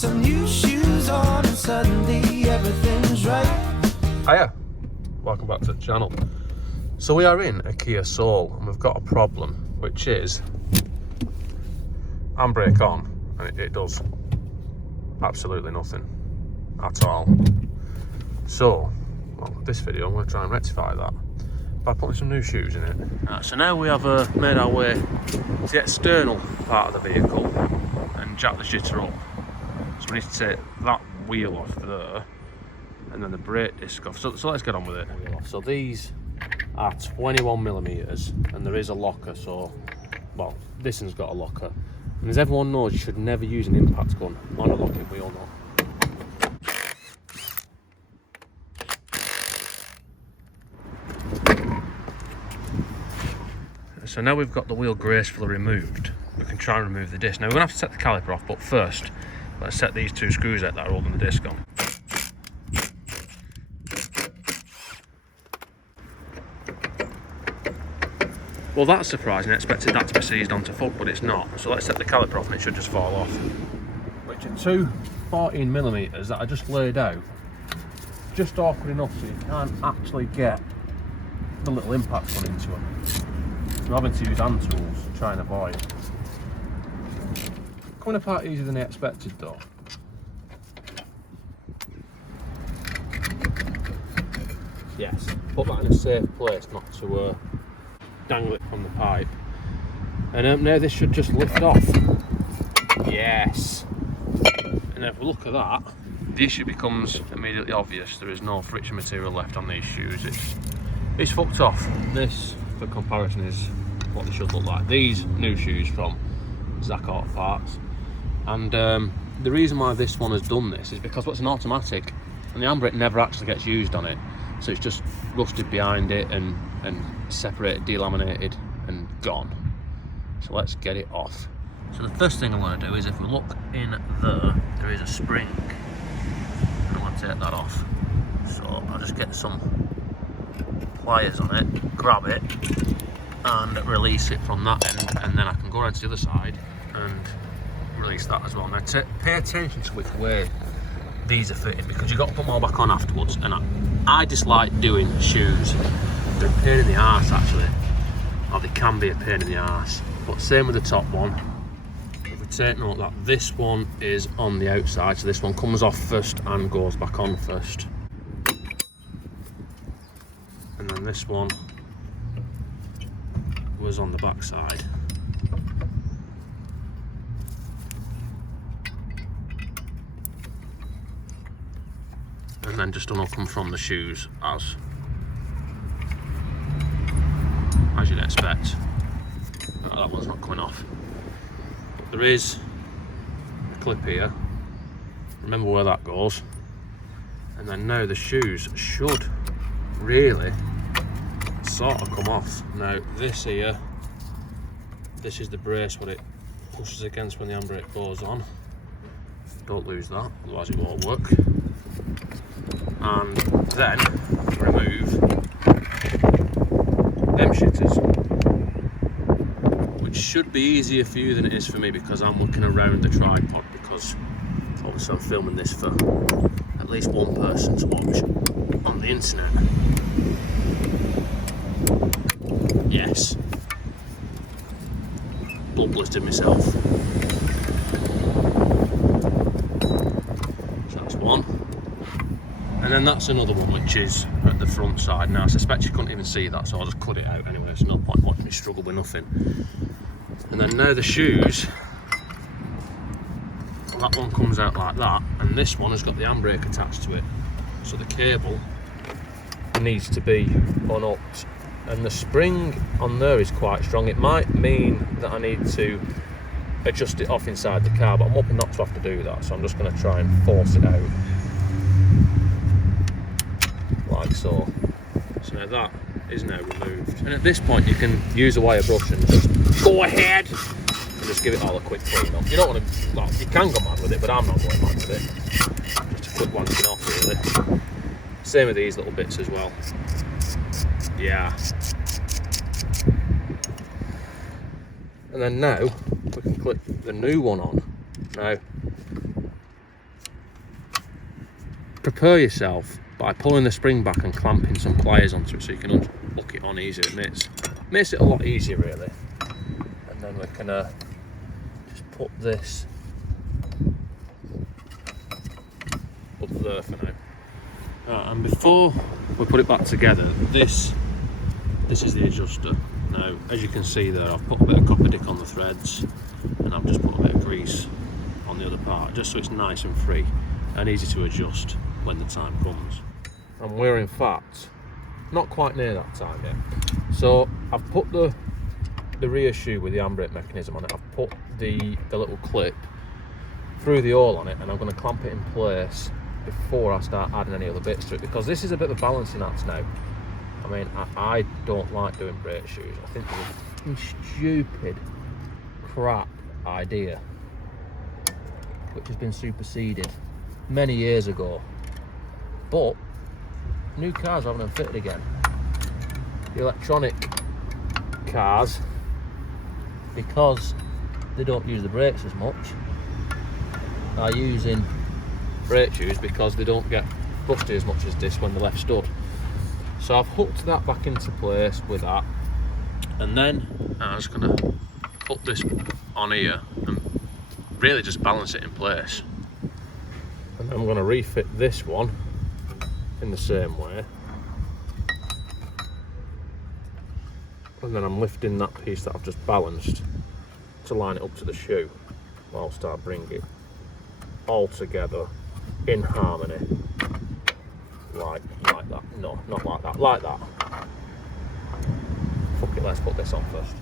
some new shoes on and suddenly everything's right. Hiya, welcome back to the channel. So we are in a Kia Soul and we've got a problem, which is handbrake on and it does absolutely nothing at all. So, well, this video I'm going to try and rectify that by putting some new shoes in it. Right, so now we have made our way to the external part of the vehicle and jack the shitter up. So we need to take that wheel off there and then the brake disc off. So let's get on with it. So these are 21mm and there is a locker, so, well, this one's got a locker. And as everyone knows, you should never use an impact gun on a locking wheel nut. So now we've got the wheel gracefully removed, we can try and remove the disc. Now we're going to have to set the caliper off, but first, let's set these two screws out that are holding the disc on. Well, that's surprising. I expected that to be seized onto foot, but it's not. So let's set the caliper off and it should just fall off. Which are two 14mm that I just laid out, just awkward enough so you can't actually get the little impact gun into them. I'm having to use hand tools to try and avoid. Coming apart easier than I expected though. Yes, put that in a safe place not to dangle it from the pipe. And now this should just lift off. Yes. And if we look at that, the issue becomes immediately obvious. There is no friction material left on these shoes. It's fucked off. This, for comparison, is what they should look like. These new shoes from Zak Autoparts. And the reason why this one has done this is because it's an automatic and the handbrake never actually gets used on it. So it's just rusted behind it and separated, delaminated and gone. So let's get it off. So the first thing I want to do is, if we look in there is a spring. I want to take that off. So I'll just get some pliers on it, grab it and release it from that end, and then I can go around to the other side and release that as well. Now pay attention to which way these are fitting, because you've got to put them all back on afterwards, and I dislike doing shoes. They're a pain in the arse actually, or they can be a pain in the arse. But same with the top one. If we take note that this one is on the outside, so this one comes off first and goes back on first. And then this one was on the back side. And then just unhook from the shoes as you'd expect. Oh, that one's not coming off. But there is a clip here. Remember where that goes. And then now the shoes should really sort of come off. Now this here, this is the brace what it pushes against when the handbrake goes on. Don't lose that, otherwise it won't work. And then remove them shitters, which should be easier for you than it is for me, because I'm looking around the tripod, because obviously I'm filming this for at least one person to watch on the internet. Yes, blood blistered myself. So that's one. And then that's another one, which is at the front side. Now I suspect you couldn't even see that, so I'll just cut it out anyway. There's no point watching me struggle with nothing. And then now the shoes, that one comes out like that, and this one has got the handbrake attached to it. So the cable needs to be unhooked. And the spring on there is quite strong. It might mean that I need to adjust it off inside the car, but I'm hoping not to have to do that. So I'm just going to try and force it out. Like so. So now that is now removed. And at this point you can use a wire brush and just go ahead and just give it all a quick clean up. You don't want to, well, you can go mad with it, but I'm not going mad with it. Just a quick wanking off really. Same with these little bits as well. Yeah. And then now we can clip the new one on. Now prepare yourself by pulling the spring back and clamping some pliers onto it so you can hook it on easier. It makes it a lot easier really. And then we can just put this up there for now. And before we put it back together, this is the adjuster. Now, as you can see there, I've put a bit of copper dick on the threads and I've just put a bit of grease on the other part, just so it's nice and free and easy to adjust when the time comes. And we're in fact not quite near that time yet. So I've put the rear shoe with the handbrake mechanism on it. I've put the little clip through the awl on it, and I'm going to clamp it in place before I start adding any other bits to it, because this is a bit of a balancing act now. I mean, I don't like doing brake shoes. I think it's a stupid crap idea which has been superseded many years ago, but new cars having them fitted again. The electronic cars, because they don't use the brakes as much, are using brake shoes because they don't get rusty as much as this when they're left stood. So I've hooked that back into place with that, and then I'm just going to put this on here and really just balance it in place. And I'm going to refit this one in the same way, and then I'm lifting that piece that I've just balanced to line it up to the shoe whilst I bring it all together in harmony, like that. No, not like that, like that. Fuck it, let's put this on first.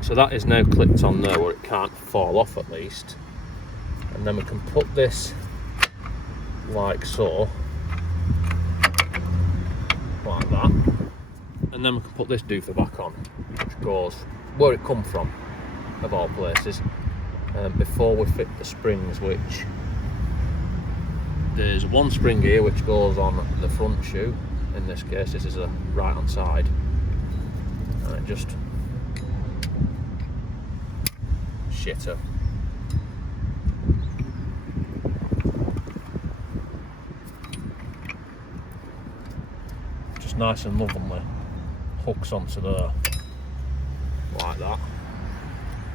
So that is now clipped on there where it can't fall off at least. And then we can put this like so, like that. And then we can put this doofer back on, which goes where it come from, of all places, before we fit the springs, which there's one spring here which goes on the front shoe. In this case, this is a right hand side, and it just shitter. Just nice and lovingly hooks onto there, like that.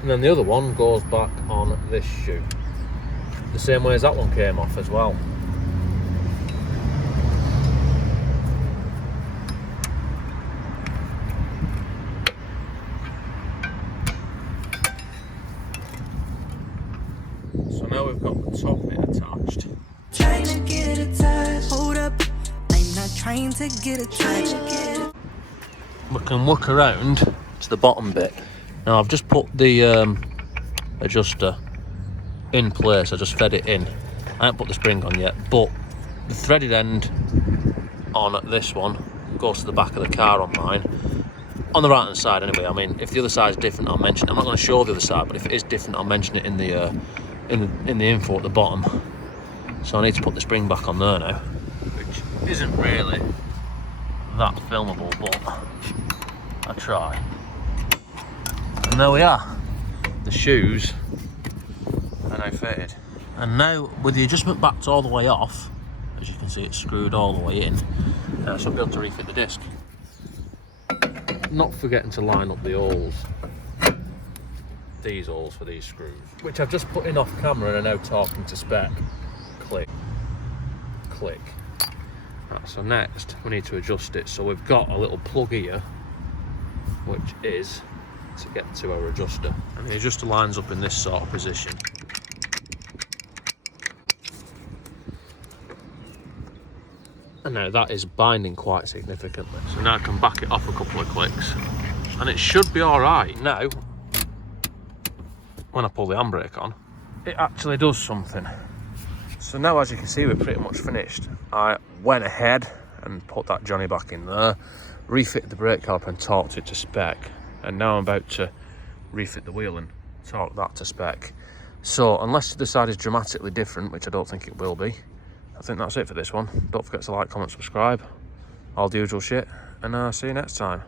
And then the other one goes back on this shoe, the same way as that one came off as well. So now we've got the top bit attached. Trying to get it attached. Hold up, I'm not trying to get attached. We can work around to the bottom bit. Now I've just put the adjuster in place. I just fed it in. I haven't put the spring on yet, but the threaded end on this one goes to the back of the car on mine. On the right hand side anyway. I mean, if the other side is different, I'll mention it. I'm not going to show the other side, but if it is different, I'll mention it in the info at the bottom. So I need to put the spring back on there now, which isn't really that filmable, but I try. And there we are. The shoes are now fitted. And now with the adjustment backed all the way off, as you can see it's screwed all the way in, so I'll be able to refit the disc. Not forgetting to line up the awls, these awls for these screws, which I've just put in off camera and are now talking to spec. Click, click. Right, so next we need to adjust it. So we've got a little plug here, which is to get to our adjuster, and the adjuster lines up in this sort of position. And now that is binding quite significantly. So now I can back it off a couple of clicks and it should be all right. Now, when I pull the handbrake on, it actually does something. So now, as you can see, we're pretty much finished. I went ahead and put that Johnny back in there, refitted the brake caliper and torqued it to spec. And now I'm about to refit the wheel and torque that to spec. So unless the side is dramatically different, which I don't think it will be, I think that's it for this one. Don't forget to like, comment, subscribe, all the usual shit, and see you next time.